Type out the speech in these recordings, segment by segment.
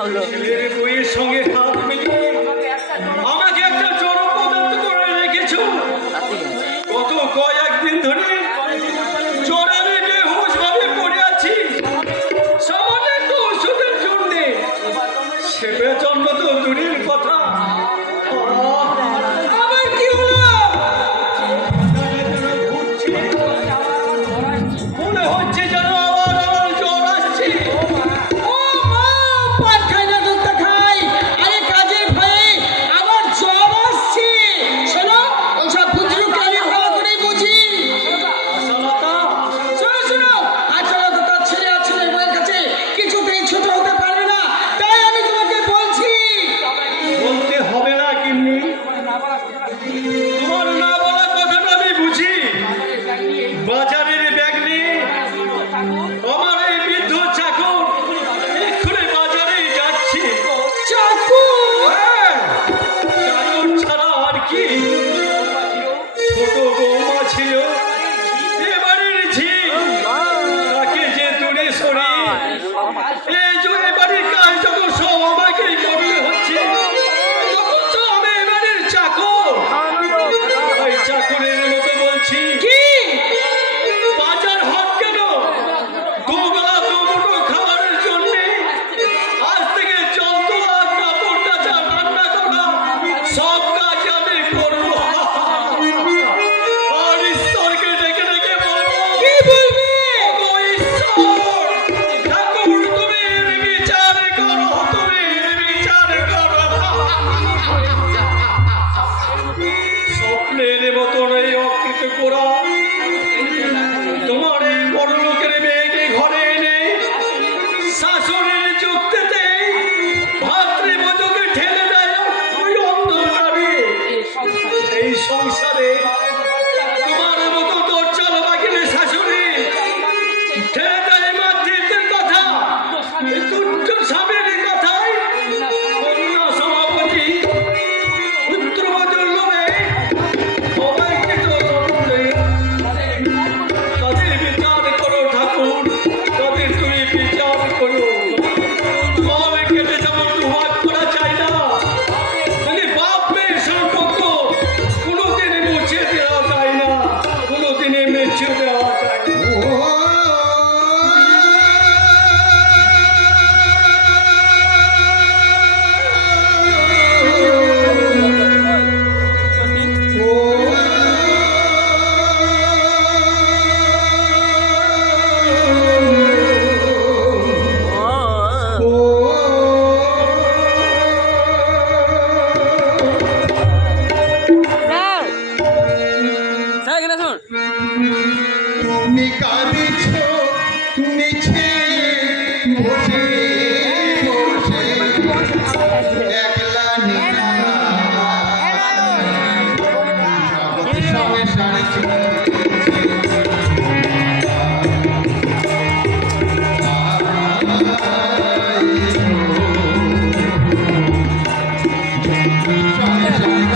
ছেলের বইয়ের সঙ্গে হাত মিলিয়ে আমাকে একটা জড় পদার্থ করে রেখেছো। গত কয়েকদিন ধরে জড়ালে বেহুশ ভাবে পড়ে আছি, সামান্য একটু ওষুধের জন্য। সেটার জন্য তো দূরের কথা, আবার কি হলো? মনে হচ্ছে যেন আবার আমার জ্বর আসছে। বাজারের ব্যাগ নিয়ে আমার এই বৃদ্ধ চাকর এক্ষুনি বাজারে যাচ্ছে। চাকর ছাড়া আর কি? ছোট বৌমা ছিল, এবারের ঝি, তাকে যে দূরে সরে এই যে এবারের কাজ যখন সব আমাকেই করতে হচ্ছে, তখন তো আমি এবারের চাকর। ওই চাকরের মতো বলছি কি, বাজার হাট কেন? দুবেলা দুমুঠো খাবারের জন্য আজ থেকে জল তোলা, কাপড় কাচা, রান্না করা সব কাজ আমি করবো। আর ঈশ্বরকে ডেকে ডেকে বলবো, কি বলবি? ও ঈশ্বর, ঠাকুর তুমি এর বিচার করো, তুমি এর বিচার করো। স্বপ্নের মতন এই অকৃত করা তোমার এই বড় লোকের মেয়েকে ঘরে এনে শাশুড়ির যুক্তিতে ভাতৃবধূকে ঠেলে দেয় ওই অন্ধকারে। এই সংসারে তোমার মতো দরজাল বাগিনে শাশুড়ি ঠেলে দেয় মাতৃত্বের কথা, তুচ্ছ স্বামীর কথায় কন্যা সভাপতি পুত্রবধূর লোভে অবাঞ্ছিত তাদের বিচার করো ঠাকুর, তাদের তুমি বিচার করো। তোমার কেটে যেমন দুহাত করা চাই না, যদি বাপ মেয়ের সম্পর্ক কোনোদিনে মুছে দেওয়া যায় না, কোনোদিনে মুছে দেওয়া যায় না। তুমি কাঁদিছ নিচে বসে বসে একলা সঙ্গে সাড়ে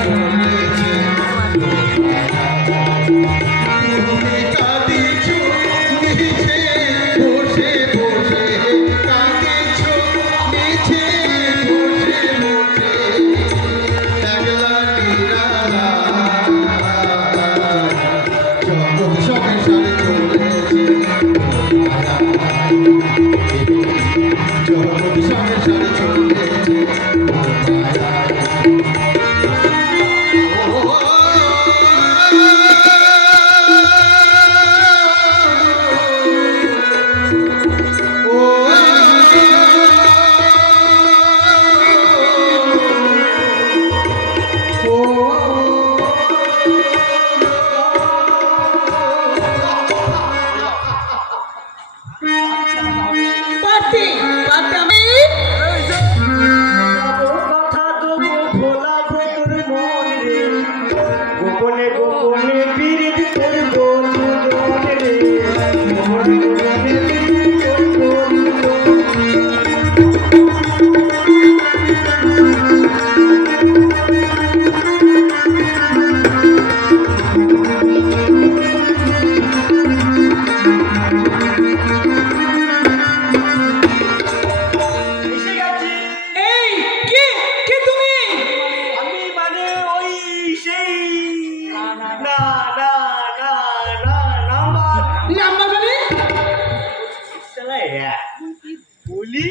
বুঝলি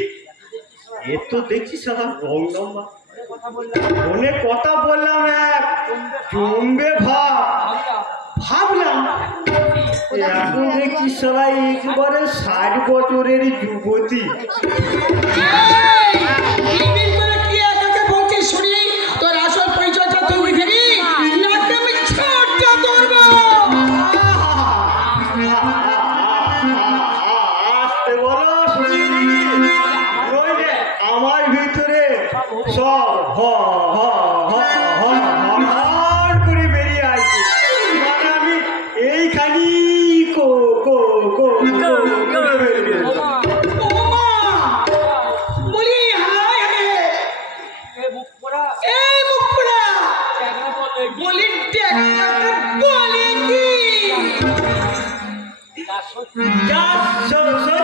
এ তো দেখছি সাদা রং লম্বা ফোনে কথা বললাম এক জমবে ভাবলাম এখন দেখছি সবাই একবারে 60 বছরের যুবতী আসতে বলো শুনিনি নইলে আমার ভিতরে সব হর করে বেরিয়ে আসছে মানে আমি এইখানি কো কো কো করে বেরিয়ে যা